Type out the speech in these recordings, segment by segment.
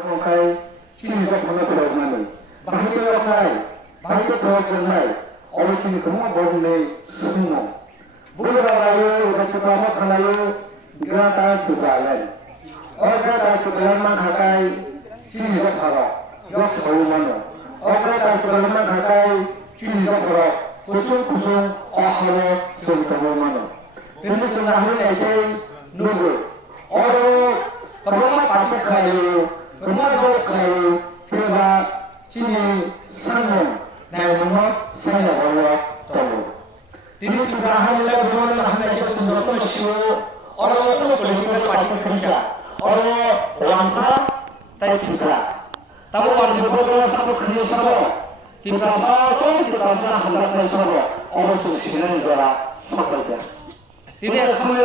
ओंखाय सिनिखौ फरायनानै बाहायनाय फरायनाय अबस्थिनिखौ बरनै सुबुं बुरगायो उदायफोरा थानायो ग्राता सुगालाय अग्राता सुगालाय थाखाय सिनिखौ फरा यस्सौ मानो अग्राता सुगालाय थाखाय सिनिखौ फरा कुसुम अहरो सुंदो मानो बिनि सुनाहैनायखौ नुगो और कबला पार्टी खायो कबला खायो फिरबा चिनी सांगो नायमो सांगो वाला तो तिनी तिराहले बोल हमने के सुंदर शो और पॉलिटिकल पार्टी खरीदा और रामसा तय ठिका तब वाली बोल सब खरीद सब तिरासा तो तिरासा हमरा में सब और सुशीलन द्वारा सफल किया तिनी समय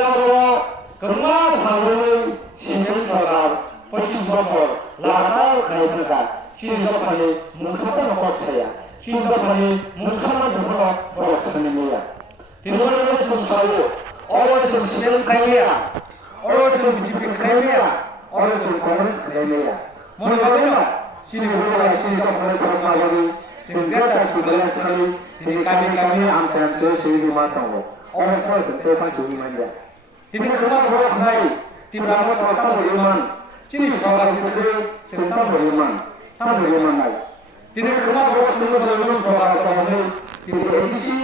कमला सांगो सिंगल सरकार 25 বছর লাগাতার খাইথাকা সিংহপানি মুসাফা নকছায়া সিংহপানি মুসাফা ধরন বরসখানি মিয়া তিনবরে সংসারও অবশ্য সিংহল খাইমিয়া অবশ্য বিজেপি খাইমিয়া অবশ্য কংগ্রেস খাইমিয়া মনে হবে না সিংহপানি সিংহপানি ধর্মাবলী সিংহটা কুবলা সালি তিনি কামি আমতে সেই মাতাও অবশ্য তো পাঁচুই মানিয়া তিনি কমা বড় ভাই তিব্রামো ততা বলিমান চিনি সরকার হিসেবে সেন্টার বলিমান তা বলিমান নাই তিনি কমা বড় সরকার তখন তিনি এডিসি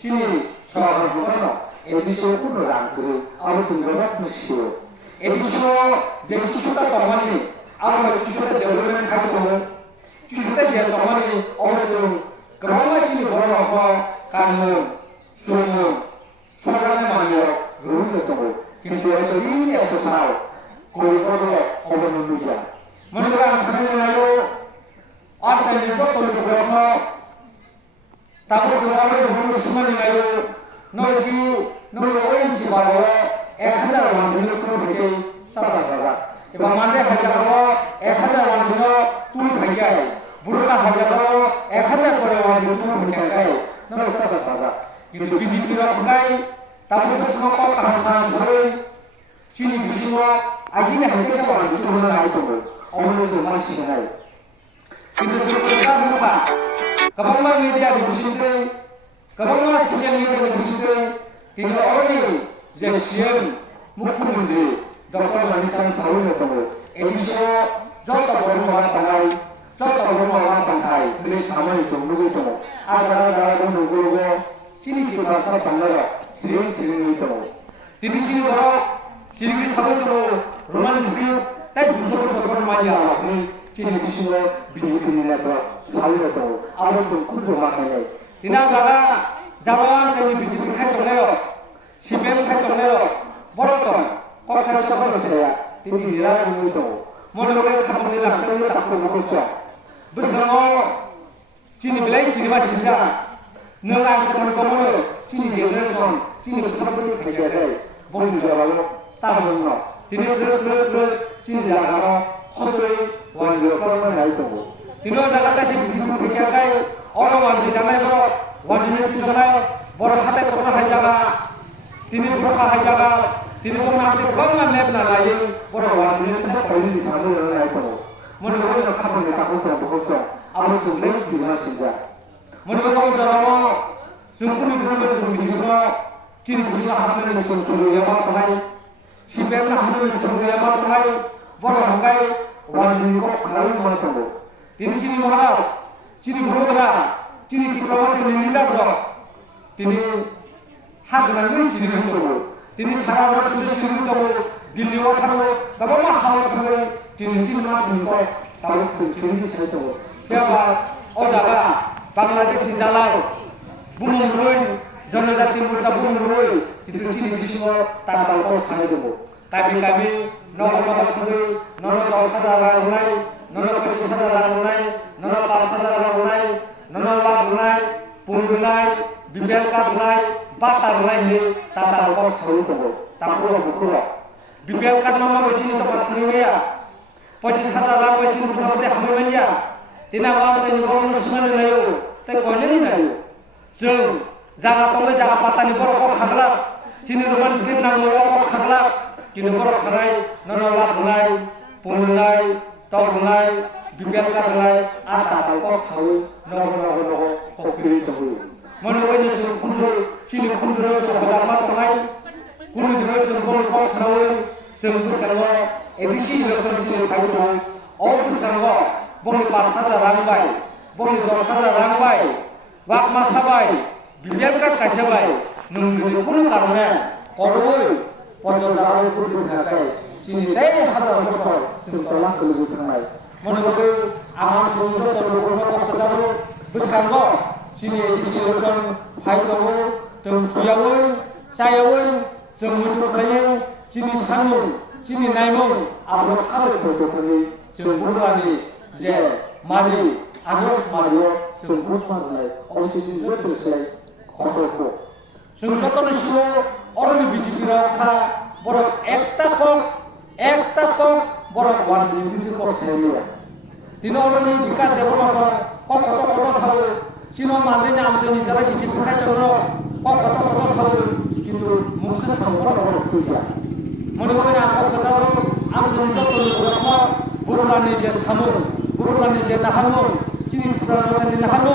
চিনি সরকার বলনো এডিসি কোন রাং করে আর তুমি রক মিশিও এডিসি যে কিছুটা তমানি আর কিছুটা ডেভেলপমেন্ট থাকবো কিছুটা যে তমানি অবশ্য কমা চিনি বড় হওয়া কানুন সুমন সরকারের মানিয়ে রুল তো কিন্তু এতদিন এত সাল কলকাতা অবনন্দুয়া মনে করেন সামনে নাও আর তাই যত লোক তারপর সরকারের ভূমি সীমানি নাও নয়কি নয় ওএনসি বারো 1000 মানুষের কোনো ভেটে সাদা দাদা এবং মানে হাজার 1000 মানুষের তুই ভাইয়াই বুড়া হাজার 1000 করে মানুষের কোনো ভেটে গায় নয় সাদা দাদা কিন্তু বিজেপি রাখাই তারপর সমাপা তাহার ধরে চিনি বিজুম আইনে হাইতে সাবান তো হলো না আইতো অবশ্য মাসি নাই কিন্তু সরকার মুখা কবংমা মিডিয়া বুঝিতে কবংমা সোশ্যাল মিডিয়া বুঝিতে কিন্তু অলরেডি যে সিএম মুখ্যমন্ত্রী ডক্টর মানিসান সাউল তো এডিশো যত বড় বড় তাই যত বড় বড় তাই বলে সামনে তো মুগো তো আর যারা নুগো চিনি কি ভাষা বাংলা সিরিং তো তিনি সিং বড় সিরিং সাবো তো রোমান্স দি তাই 200 বছর মাইয়া আপনি চিনি বিষ্ণু বিজেপি নিলা তো সাউল তো আর তো খুঁজো মাখাই যায় তিনা জায়গা জাবান চিনি বিজেপি খাই তো সিপিএম খাই তো বড় তো কথা সফল হচ্ছে তিনি নিরা তো মনে করে খাবনে লাগতে তাকো বকছ বুঝলো চিনি বেলাই কিবা সিজা नों आं कथा कमनो चिनि जेनेरेशन चिनि साबनि फैजाय बंदु जाबालो ताबनो तिनि थ्रो चिनि जागानो खतरै वान लोकल नाय दङ तिनो जागा कासे बिजिबो फैजाय अरो वान जानायबो वान जिनि जानाय बर हाते कथा हायजागा तिनि प्रका हायजागा तिनि कोनाते गोबां मेप ना लायो बर वान जिनि साबनि सानो नाय दङ मन गयो खाबने ताको तो बखस आरो जोंलै बिमा सिजा मनोबो जरावो सुपुनि दुनो सुबिदिनो चिनि बुझा हामने सुसुरु यामा तनाय सिपेम हामने सुसुरु यामा तनाय बर हंगाय वाजिनि को खालाय मातंगो तिनि चिनि महाराज चिनि भोगरा चिनि तिप्रवाति निलिदा दो तिनि हागनानै चिनि हंगो तिनि सारा रतु चिनि दो दिल्लीआव थाङो गोबां हाव थाङो तिनि चिनि मा बुंगो तारो चिनि सैतो बेबा अजागा बांलादेश दालाल बुमुरुय जनजाति मोर्चा बुमुरुय किन्तु चिनि बिसिङाव तांगालखौ सानाय दङ गामि नगरमा थाङो नन 10,000 रांनाय नन 25,000 रांनाय नन 5,000 रांनाय नन लाख रांनाय पुंगनाय बिबेल काटनाय बातारनाय नि तांगालखौ सानाय दङ तांगुरो बुकुरो बिबेल काटनामा बचिनि तो पाथनिया 25,000 रां बचिनि बुसावते हामैया तिना वावनि गरम सुमाने नायो तै कोइननि नायो जों जागा तंगै जागा पातानि बर को खागला चिनि रोमान स्क्रिप्ट नांगौ को खागला चिनि बर खानाय none लाखनाय पुंनाय tolnai bibian karnai ata talko sawi nogo kopiri tabu monoi ni sun khundu chini khundu so hadama tonai kunu dino sun bol ko thawi sun busarwa edisi election chini phaitu o busarwa boni 5000 rang bai boni 10000 rang bai wakma sabai bibian kar kasabai nungju kunu karone koroi পঞ্চজাল কুটি থাকায় চিনি তাই হাজার বছর চিন্তলা কলবু থাকায় মনে করি আমার সংসদ তরুণ পঞ্চজাল বুঝকাঙ্গ চিনি এদিসি রচন ফাইতব তোম থুয়াবই চায়াবই जों मुथु खायो चिनि सानु चिनि नायमु आबो खाबै फोरखौ थाङै जों बुरबानि जे मारि आदर्श मारियो जों बुरबानि अबसिनि जोथोसलाय खतरखौ जों सतनि सिङाव অরণি বিজেপি রাখা বড় একটা কক বড় ওয়ানজি বিজেপি করছাইলিয়া তিন অরণি বিকাশ দেবনাথ কত সাল চিন মানদিন আমজনি যারা বিজেপি খাইতর কত সাল কিন্তু মুখে সামরা বড় ফুইয়া মনে হয় না কত সাল আমজনি যত রকম বুরবানি যে সামর বুরবানি যে নাহানো চিনি প্রাণতানি নাহানো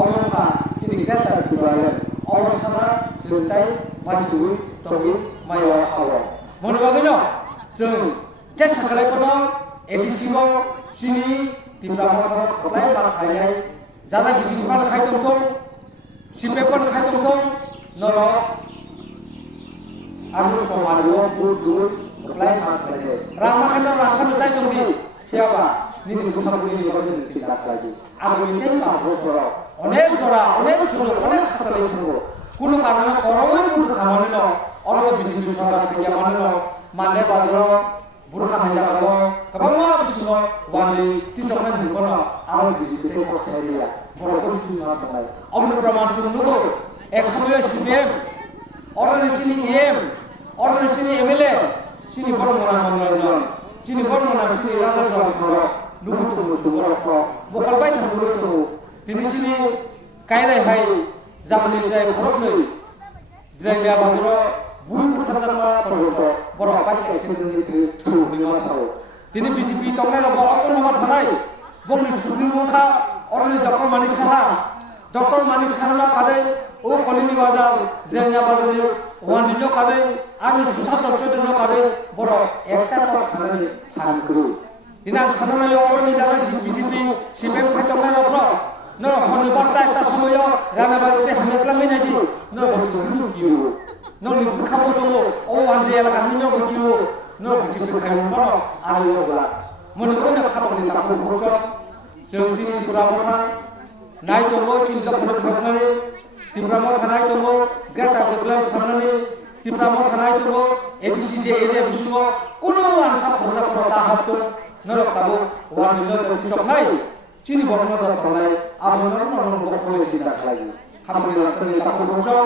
অবস্থা চিনি গেতা দিবালেন অবস্থানা চিন্তাই मानसिखौ तङै मायाव हावा मने बागैनो जों जेसा खालायखौनो एदिसिङाव सिनि तिप्रामथर थलाय बाखायनाय जाना बिजिबान खायदोंथों सिपेपन खायदोंथों नर आरो समाजआव बुदुर थलाय बाखायनाय रामाखानो राखानो जायदोंदि सेयाबा निनि मुसाबुनि बागै सिन्ता खालायो आरो निते बाबुफोराव अनेक जरा अनेक सुरु अनेक खालाय थांगो কোনো কারণে করবই কোনো খামানে ন অল্প বিজেপি সরকার থেকে মানে ন মানে বাজার বুড়া হাইলা কালো গোबां বিষ্ণু বালি তিসকনা ঝুকন আরো বিজেপি থেকে কসাইলিয়া বড় কিছু না তাই অমন প্রমাণ শুনুগো একসময় সিপিএম অরণচিনি এম অরণচিনি এমএলএ চিনি বড় মনা মন্ডল চিনি বড় মনা চিনি রাজসভা সরকার লুকুতু মুসুমরা বকল বাই থামগুলো তো তিনি চিনি কাইলাই হাই जाबनि जाय खरबनै जायगा बाजरो बुन बुथारजामा खरबो बर' बाय एसेनि थुनि मासाव दिनै बिजेपि तंनाय लब अट'नमास सानाय बंनि सुग्रिमुखा अरनि डक्टर मानिक साहा कादै ओ कलिनि बाजार जायगा बाजरो वानजिनो कादै आरो सुसात चौधुरिनो कादै बर' एकता पक सानानै थांगो दिनै आं साननाय अरनि जाबाय बिजेपि सिपेम खायतंनाय लब no honi barta ekta somoyo rana barote hameklangai naji no botoni kiu no ni khabo tongo o anje elaka ni no kiu no bijipi khayo no ayo bola mon ko na khabo ni ta ko khoro जों दिनै तिप्रामथा नाय tongo चिन्ता खालामनानै तिप्रामथा नाय tongo गाता देबलाय साननानै तिप्रामथा नाय tongo एदिसि जे area बिसुङाव कुनु आनसा खरजा खरदा हाबतो नरकाबो वानजिनो तिसकनाय चिनि बरना दरनाय आबोनार नरन बखले सिदा खालायो खामानि लाखनि ताखौ दंजों